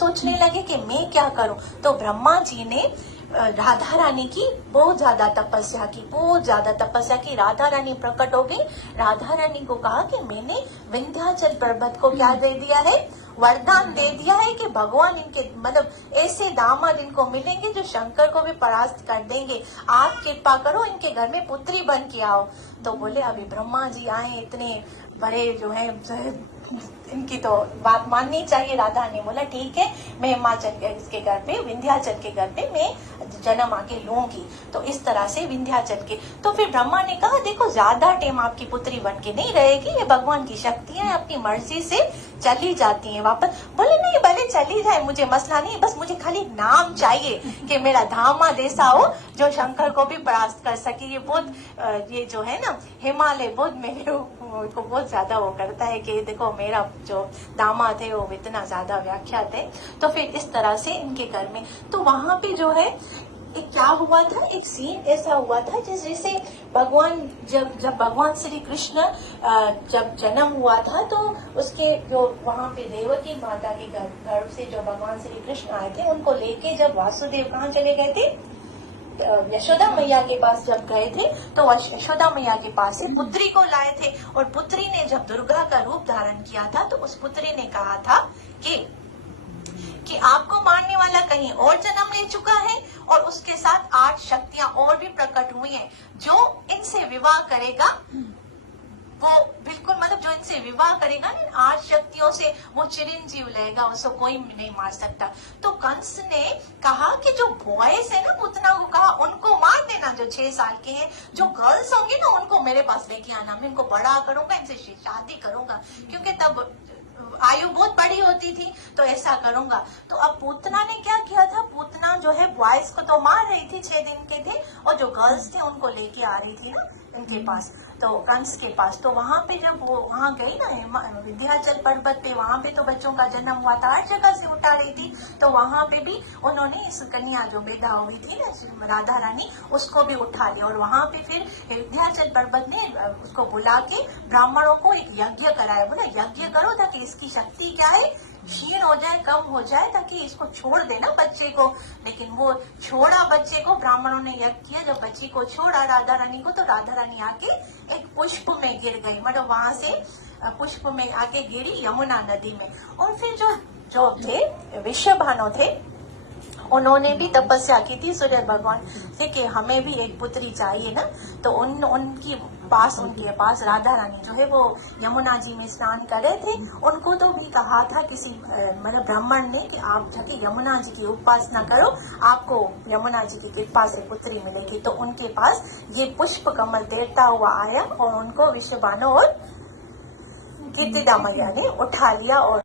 सोचने लगे कि मैं क्या करूं। तो ब्रह्मा जी ने राधा रानी की बहुत ज्यादा तपस्या की। राधा रानी प्रकट हो गई। राधा रानी को कहा कि मैंने विंध्याचल पर्वत को क्या दे दिया है, वरदान दे दिया है कि भगवान इनके मतलब ऐसे दामाद इनको मिलेंगे जो शंकर को भी परास्त कर देंगे। आप कृपा करो, इनके घर में पुत्री बन के आओ। तो बोले अभी ब्रह्मा जी आए, इतने बड़े जो है इनकी तो बात माननी चाहिए। राधा ने बोला ठीक है, मैं हिमाचल के इसके घर पे, विंध्याचल के घर पे मैं जन्म आके लूंगी। तो इस तरह से विंध्याचल के, तो फिर ब्रह्मा ने कहा देखो ज्यादा टाइम आपकी पुत्री बन के नहीं रहेगी, ये भगवान की शक्तियां अपनी मर्जी से चली जाती हैं वापस। बोले नहीं भले चली जाए, मुझे मसला नहीं, बस मुझे खाली नाम चाहिए कि मेरा दामाद ऐसा हो जो शंकर को भी परास्त कर सके। ये बहुत ये जो है ना हिमालय बहुत मेरे को बहुत ज्यादा वो करता है कि देखो मेरा जो दामाद है वो इतना ज्यादा व्याख्यात है। तो फिर इस तरह से इनके घर में, तो वहां पे जो है एक क्या हुआ था, एक सीन ऐसा हुआ था जैसे भगवान जब भगवान श्री कृष्ण जब जन्म हुआ था, तो उसके जो वहां पे देवकी माता के घर से जो भगवान श्री कृष्ण आए थे, उनको लेके जब वासुदेव कहाँ चले गए थे, यशोदा मैया के पास जब गए थे, तो यशोदा मैया के पास से पुत्री को लाए थे। और पुत्री ने जब दुर्गा का रूप धारण किया था, तो उस पुत्री ने कहा था कि आपको मारने वाला कहीं और जन्म ले चुका है, और उसके साथ 8 शक्तियां और भी प्रकट हुई हैं। जो इनसे विवाह करेगा वो बिल्कुल मतलब जो इनसे विवाह करेगा ना 8 शक्तियों से, वो चिरंजीव रहेगा, उसको कोई नहीं मार सकता। तो कंस ने कहा कि जो बॉयज है ना, पूतना को कहा उनको मार देना जो 6 साल के हैं, जो गर्ल्स होंगे ना उनको मेरे पास लेके आना, मैं इनको बड़ा करूंगा, इनसे शादी करूंगा, क्योंकि तब आयु बहुत बड़ी होती थी, तो ऐसा करूंगा। तो अब पूतना ने क्या किया था, पूतना जो है बॉयज को तो मार रही थी, 6 दिन के थे, और जो गर्ल्स थे उनको लेके आ रही थी ना इनके पास, तो कंस के पास। तो वहां पे जब वो वहां गई ना विंध्याचल पर्वत पे, वहां पे तो बच्चों का जन्म हुआ था, हर जगह से उठा रही थी। तो वहां पे भी उन्होंने इस कन्या जो बेदा हुई थी ना राधा रानी, उसको भी उठा लिया। और वहां पे फिर विंध्याचल पर्वत ने उसको बुला के ब्राह्मणों को एक यज्ञ कराया। बोला यज्ञ करो ताकि इसकी शक्ति क्या है, क्षीण हो जाए, कम हो जाए, ताकि इसको छोड़ देना बच्चे को। लेकिन वो छोड़ा बच्चे को, ब्राह्मणों ने यज्ञ किया, जब बच्ची को छोड़ा राधा रानी को, तो राधा रानी आके एक पुष्प में गिर गई, मतलब वहां से पुष्प में आके गिरी यमुना नदी में। और फिर जो थे विश्वभानु थे, उन्होंने भी तपस्या की थी सूर्य भगवान से कि हमें भी एक पुत्री चाहिए ना। तो उनके पास राधा रानी जो है वो यमुना जी में स्नान कर रहे थे। उनको तो भी कहा था किसी मतलब ब्राह्मण ने कि आप जाके यमुना जी की उपासना करो, आपको यमुना जी की कृपा से पुत्री मिलेगी। तो उनके पास ये पुष्प कमल तैरता हुआ आया, और उनको विश्वभानु और कीर्तिदा मैया ने उठा लिया और